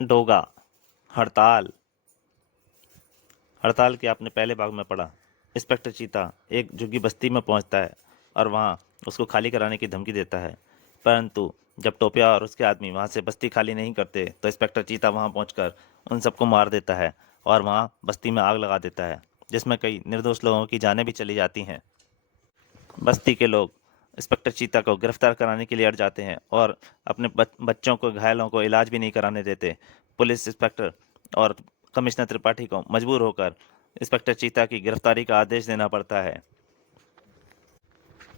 डोगा। हड़ताल। हड़ताल के आपने पहले भाग में पढ़ा। इंस्पेक्टर चीता एक झुग्गी बस्ती में पहुंचता है और वहां उसको खाली कराने की धमकी देता है। परंतु जब टोपिया और उसके आदमी वहां से बस्ती खाली नहीं करते तो इंस्पेक्टर चीता वहां पहुंचकर उन सबको मार देता है और वहां बस्ती में आग लगा देता है, जिसमें कई निर्दोष लोगों की जानें भी चली जाती हैं। बस्ती के लोग इंस्पेक्टर चीता को गिरफ्तार कराने के लिए अड़ जाते हैं और अपने बच्चों को, घायलों को इलाज भी नहीं कराने देते। पुलिस इंस्पेक्टर और कमिश्नर त्रिपाठी को मजबूर होकर इंस्पेक्टर चीता की गिरफ्तारी का आदेश देना पड़ता है।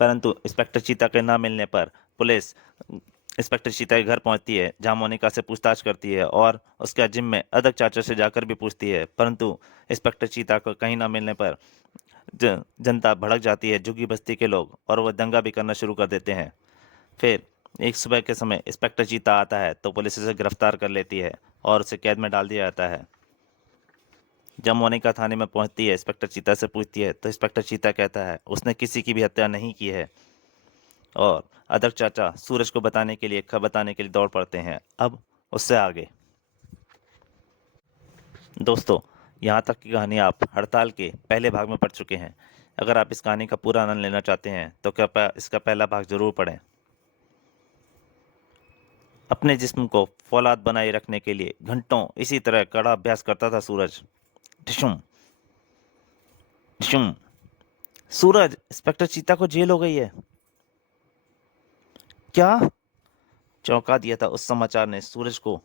परंतु इंस्पेक्टर चीता के ना मिलने पर पुलिस इंस्पेक्टर चीता के घर पहुंचती है, जहां मोनिका से पूछताछ करती है और उसके जिम में अदक चाचा से जाकर भी पूछती है। परंतु इंस्पेक्टर चीता को कहीं ना मिलने पर जनता भड़क जाती है, झुग्गी बस्ती के लोग, और वो दंगा भी करना शुरू कर देते हैं। फिर एक सुबह के समय इंस्पेक्टर चीता आता है तो पुलिस उसे गिरफ्तार कर लेती है और उसे कैद में डाल दिया जाता है। जब मोनिका थाने में पहुंचती है, इंस्पेक्टर चीता से पूछती है तो इंस्पेक्टर चीता कहता है उसने किसी की भी हत्या नहीं की है। और अदर चाचा सूरज को बताने के लिए, खबर बताने के लिए दौड़ पड़ते हैं। अब उससे आगे दोस्तों, यहाँ तक की कहानी आप हड़ताल के पहले भाग में पढ़ चुके हैं। अगर आप इस कहानी का पूरा आनंद लेना चाहते हैं तो कृपया इसका पहला भाग जरूर पढ़ें। अपने जिस्म को फौलाद बनाए रखने के लिए घंटों इसी तरह कड़ा अभ्यास करता था सूरज। ढिशुम ढिशुम। सूरज, इंस्पेक्टर चीता को जेल हो गई है। क्या? चौंका दिया था उस समाचार ने सूरज को।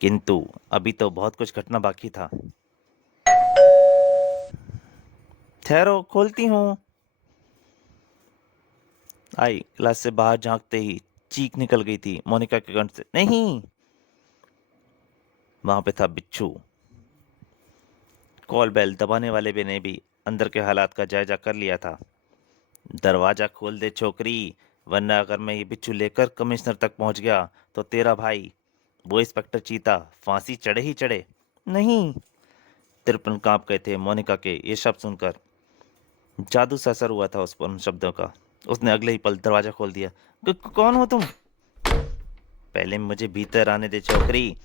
किंतु अभी तो बहुत कुछ घटना बाकी था। ठहरो, खोलती हूँ। आई क्लास से बाहर झांकते ही चीख निकल गई थी मोनिका के कंठ से। नहीं! वहां पे था बिच्छू। कॉल बेल दबाने वाले भी ने भी अंदर के हालात का जायजा कर लिया था। दरवाजा खोल दे छोकरी, वरना अगर मैं ये बिच्छू लेकर कमिश्नर तक पहुंच गया तो तेरा भाई, वो इंस्पेक्टर चीता, फांसी चढ़े ही चढ़े। नहीं! तिरपन कांप गए थे मोनिका के ये शब्द सुनकर। जादू सा असर हुआ था उस पर उन शब्दों का। उसने अगले ही पल दरवाजा खोल दिया। कौन हो तुम?" "पहले मुझे भीतर आने दे छोकरी।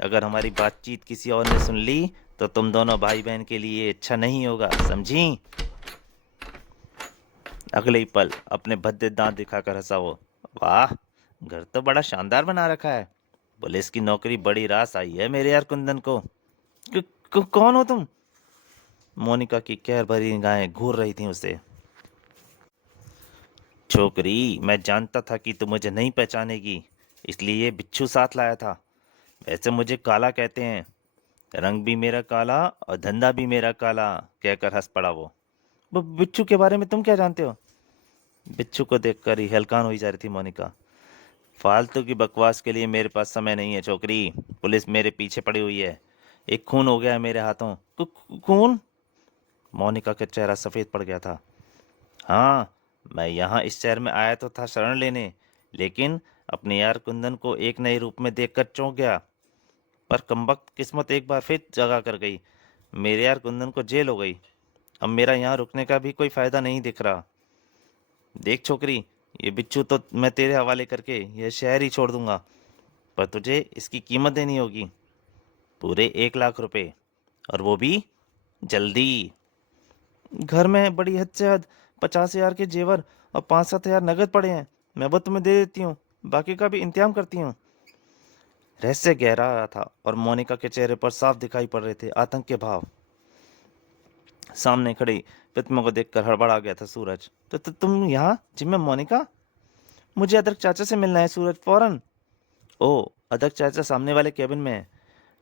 अगर हमारी बातचीत किसी और ने सुन ली तो तुम दोनों भाई बहन के लिए अच्छा नहीं होगा, समझी?" अगले ही पल अपने भद्दे दांत दिखाकर हंसा वो। "वाह, घर तो बड़ा शानदार बना रखा है। पुलिस की नौकरी बड़ी रास आई है मेरे यार कुंदन को। कौन हो तुम?" मोनिका की कहर भरी निगाहें घूर रही थी उसे। "छोकरी, मैं जानता था कि तुम मुझे नहीं पहचानेगी, इसलिए ये बिच्छू साथ लाया था। वैसे मुझे काला कहते हैं, रंग भी मेरा काला और धंधा भी मेरा काला", कहकर हंस पड़ा वो। बिच्छू के बारे में तुम क्या जानते हो?" बिच्छू को देखकर ही हलकान हुई जा रही थी मोनिका। "फालतू की बकवास के लिए मेरे पास समय नहीं है छोकरी। पुलिस मेरे पीछे पड़ी हुई है। एक खून हो गया है मेरे हाथों।" खून?" मोनिका का चेहरा सफेद पड़ गया था। "हाँ, मैं यहाँ इस शहर में आया तो था शरण लेने, लेकिन अपने यार कुंदन को एक नए रूप में देखकर चौंक गया। पर कमबख्त किस्मत एक बार फिर जगा कर गई। मेरे यार कुंदन को जेल हो गई। अब मेरा यहाँ रुकने का भी कोई फायदा नहीं दिख रहा। देख छोकरी, ये बिच्छू तो मैं तेरे हवाले करके यह शहर ही छोड़ दूंगा, पर तुझे इसकी कीमत देनी होगी। पूरे 1 लाख रुपए, और वो भी जल्दी। घर में बड़ी हद से हद 50,000 के जेवर और 5-7 हजार नगद पड़े हैं। मैं वो तुम्हें दे देती हूँ, बाकी का भी इंतजाम करती हूँ। रहस्य गहरा रहा था और मोनिका के चेहरे पर साफ दिखाई पड़ रहे थे आतंक के भाव। सामने खड़ी प्रतिमा को देखकर हड़बड़ा गया था सूरज। तो तुम यहाँ जिम में मोनिका? मुझे अदरक चाचा से मिलना है सूरज, फौरन। ओ, अदरक चाचा सामने वाले केबिन में है।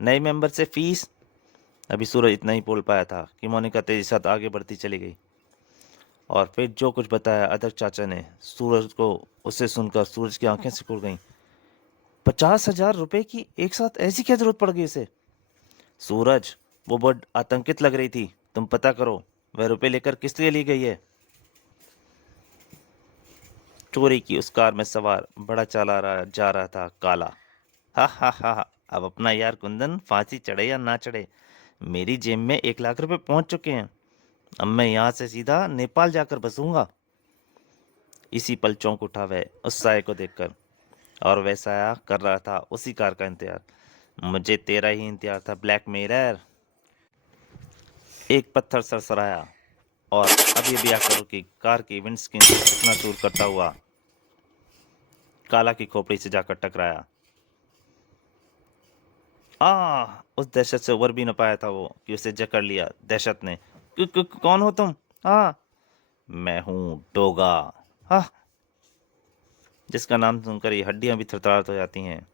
नए मेंबर से फीस। अभी सूरज इतना ही बोल पाया था कि मोनिका तेजी साथ आगे बढ़ती चली गई। और फिर जो कुछ बताया अदरक चाचा ने सूरज को, उसे सुनकर सूरज की आंखें सिकुड़ गईं। 50,000 रुपए की एक साथ ऐसी क्या जरूरत पड़ गई उसे? सूरज, वो बहुत आतंकित लग रही थी। तुम पता करो वह रुपए लेकर किस लिए ली गई है। चोरी की उस कार में सवार बड़ा चाला जा रहा था काला। हा हा हा हा। अब अपना यार कुंदन फांसी चढ़े या ना चढ़े, मेरी जेब में 1 लाख रुपए पहुंच चुके हैं। अब मैं यहाँ से सीधा नेपाल जाकर बसूंगा। इसी पल चौंक उठा वह उस साय को देखकर। और वैसा कर रहा था उसी कार का इंतजार। मुझे तेरा ही इंतजार था ब्लैक मिरर। एक पत्थर सरसराया और अभी अभी आकर की कार की विंडस्क्रीन से चकनाचूर करता हुआ काला की खोपड़ी से जाकर टकराया। उस दहशत से उबर भी न पाया था वो कि उसे जकड़ लिया दहशत ने। कौन हो तुम? हाँ, मैं हूँ डोगा। हाँ, जिसका नाम सुनकर ये हड्डियां भी थरथराट हो जाती हैं।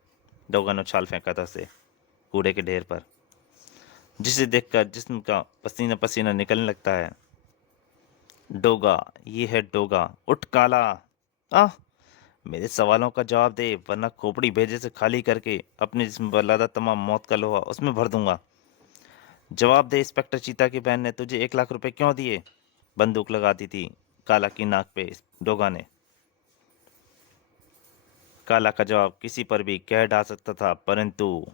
डोगा ने उछाल फेंका था उसे कूड़े के ढेर पर, जिसे देखकर जिस्म का पसीना पसीना निकलने लगता है। डोगा, ये है डोगा। उठ काला। आह, मेरे सवालों का जवाब दे, वरना खोपड़ी भेजे से खाली करके अपने जिस्म पर लदा तमाम मौत का लोहा उसमें भर दूंगा। जवाब दे, इंस्पेक्टर चीता की बहन ने तुझे 1 लाख रुपए क्यों दिए? बंदूक लगा दी थी काला की नाक पे डोगा ने। काला का जवाब किसी पर भी कह डाल सकता था, परंतु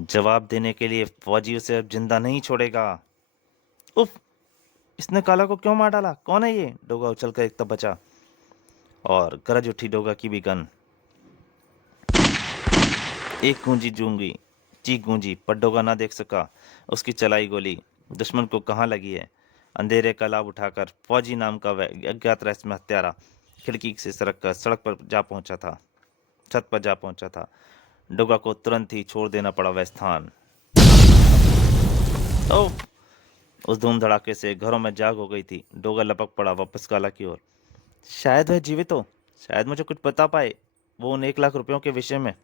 जवाब देने के लिए फौजी उसे अब जिंदा नहीं छोड़ेगा। उफ, इसने काला को क्यों मार डाला? कौन है ये? डोगा उछलकर एक तब बचा और गरज उठी डोगा की भी गन। एक गूंजी जूंगी चीख गूंजी, पर डोगा ना देख सका उसकी चलाई गोली दुश्मन को कहाँ लगी है। अंधेरे का लाभ उठाकर फौजी नाम का वह अज्ञात रहस्यमय हत्यारा खिड़की से सरक कर सड़क पर जा पहुंचा था, छत पर जा पहुंचा था। डोगा को तुरंत ही छोड़ देना पड़ा वह स्थान। ओह, उस धूम धड़ाके से घरों में जाग हो गई थी। डोगा लपक पड़ा वापस काला की ओर। शायद वह जीवित हो, शायद मुझे कुछ बता पाए वो उन 1 लाख रुपयों के विषय में।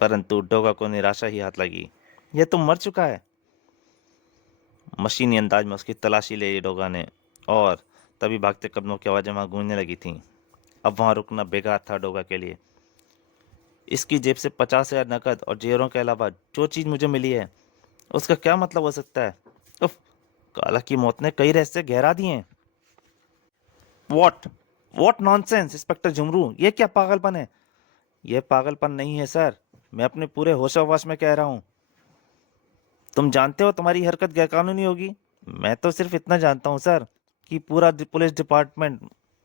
परंतु डोगा को निराशा ही हाथ लगी। यह तो मर चुका है। मशीनी अंदाज में उसकी तलाशी ले ली डोगा ने, और तभी भागते कदमों की आवाजें वहां गूंजने लगी थीं। अब वहां रुकना बेकार था डोगा के लिए। इसकी जेब से 50,000 नकद और जेवरों के अलावा जो चीज मुझे मिली है उसका क्या मतलब हो सकता है? उफ, काला की मौत ने कई रहस्य गहरा दिए हैं। What what nonsense inspector Jhumru, ये क्या पागलपन है? यह पागलपन नहीं है सर, मैं अपने पूरे होशावश में कह रहा हूँ। तुम जानते हो तुम्हारी हरकत गैरकानूनी होगी। मैं तो सिर्फ इतना जानता हूँ सर कि पूरा पुलिस डिपार्टमेंट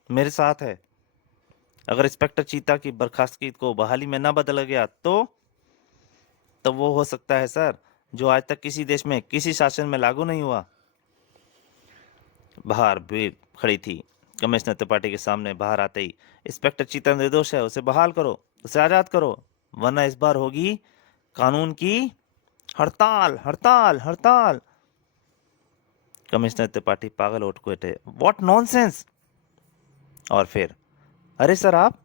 मेरे साथ है। अगर इंस्पेक्टर चीता की बर्खास्तगी को बहाली में ना बदला गया तो वो हो सकता है सर जो आज तक किसी देश में किसी शासन में लागू नहीं हुआ। बाहर भीड़ खड़ी थी। कमिश्नर त्रिपाठी के सामने बाहर आते ही, इंस्पेक्टर चीता निर्दोष है, उसे बहाल करो, उसे आजाद करो, वरना इस बार होगी कानून की हड़ताल, हड़ताल, हड़ताल। कमिश्नर त्रिपाठी पागल उठ बैठे। What nonsense! और फिर, अरे सर आप,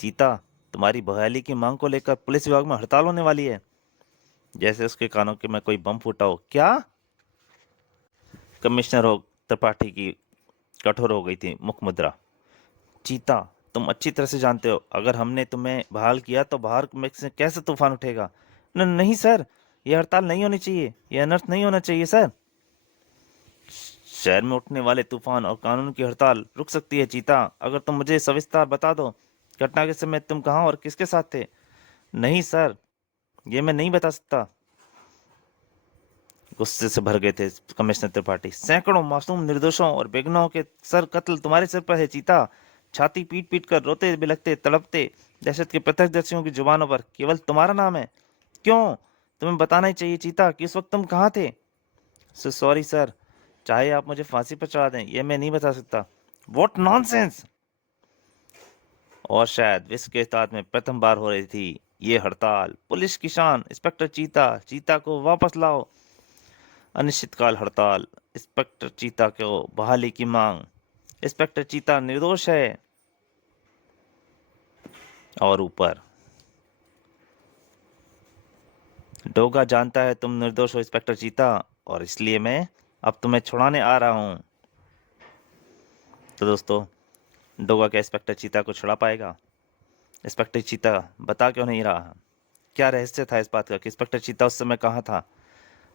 चीता, तुम्हारी बहाली की मांग को लेकर पुलिस विभाग में हड़ताल होने वाली है। जैसे उसके कानों के में कोई बम फूटा हो। क्या? कमिश्नर हो त्रिपाठी की कठोर हो गई थी मुख मुद्रा। चीता, तुम अच्छी तरह से जानते हो अगर हमने तुम्हें बहाल किया तो बाहर में से कैसे तूफान उठेगा। नहीं सर, यह हड़ताल नहीं होनी चाहिए, यह अनर्थ नहीं होना चाहिए सर। शहर में उठने वाले तूफान और कानून की हड़ताल रुक सकती है चीता, अगर तुम मुझे सविस्तार बता दो। घटना के समय तुम कहाँ और किसके साथ थे? नहीं सर, ये मैं नहीं बता सकता। गुस्से से भर गए थे कमिश्नर त्रिपाठी। सैकड़ों मासूम निर्दोषों और बेगुनाहों के सर कत्ल तुम्हारे सिर पर है चीता। छाती पीट पीट कर रोते बिलखते तड़पते दहशत के प्रत्यक्षदर्शियों की जुबानों पर केवल तुम्हारा नाम है। क्यों? तुम्हें बताना ही चाहिए चीता कि उस वक्त तुम कहाँ थे। सॉरी सर, चाहे आप मुझे फांसी पर चढ़ा दें, यह मैं नहीं बता सकता। What nonsense! और शायद विश्व के इतिहास में प्रथम बार हो रही थी ये हड़ताल। पुलिस की शान, इंस्पेक्टर चीता, चीता को वापस लाओ। अनिश्चितकाल हड़ताल, इंस्पेक्टर चीता को बहाली की मांग। इंस्पेक्टर चीता निर्दोष है। और ऊपर, डोगा जानता है तुम निर्दोष हो इंस्पेक्टर चीता, और इसलिए मैं अब तुम्हें छुड़ाने आ रहा हूं। तो दोस्तों, डोगा क्या इंस्पेक्टर चीता को छुड़ा पाएगा? इंस्पेक्टर चीता बता क्यों नहीं रहा? क्या रहस्य था इस बात का कि इंस्पेक्टर चीता उस समय कहाँ था?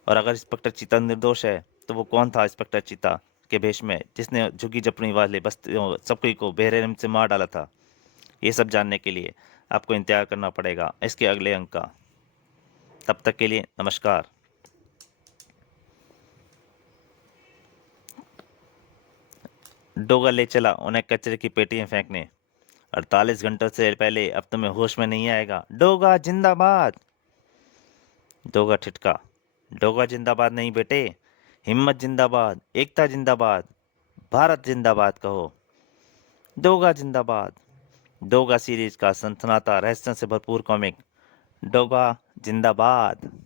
और अगर इंस्पेक्टर चीता निर्दोष है तो वो कौन था इंस्पेक्टर चीता के भेष में जिसने झुग्गी झपड़ी वाले बस्तियों सबकी को बेरहम से मार डाला था? ये सब जानने के लिए आपको इंतजार करना पड़ेगा इसके अगले अंक का। तब तक के लिए नमस्कार। डोगा ले चला उन्हें कचरे की पेटी में फेंकने। 48 घंटों से पहले अब तुम्हें होश में नहीं आएगा। डोगा जिंदाबाद। डोगा ठिठका। डोगा जिंदाबाद नहीं बेटे, हिम्मत जिंदाबाद, एकता जिंदाबाद, भारत जिंदाबाद कहो। डोगा जिंदाबाद। डोगा सीरीज का सनसनाता रहस्यों से भरपूर कॉमिक डोगा जिंदाबाद।